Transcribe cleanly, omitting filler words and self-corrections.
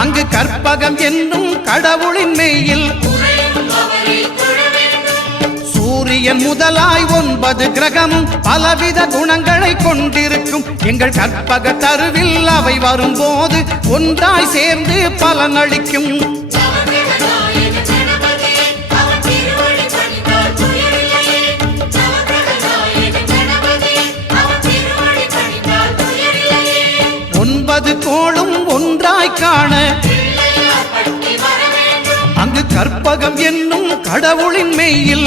அங்கு கற்பகம் என்னும் கடவுளின் மெய்யில் சூரியன் முதலாய் 9 கிரகமும் பலவித குணங்களை கொண்டிருக்கும் எங்கள் கற்பக தருவில் அவை வரும்போது ஒன்றாய் சேர்ந்து பலனளிக்கும். கோளும் ஒன்றாய் காண அங்கு கற்பகம் என்னும் கடவுளின் மெய்யில்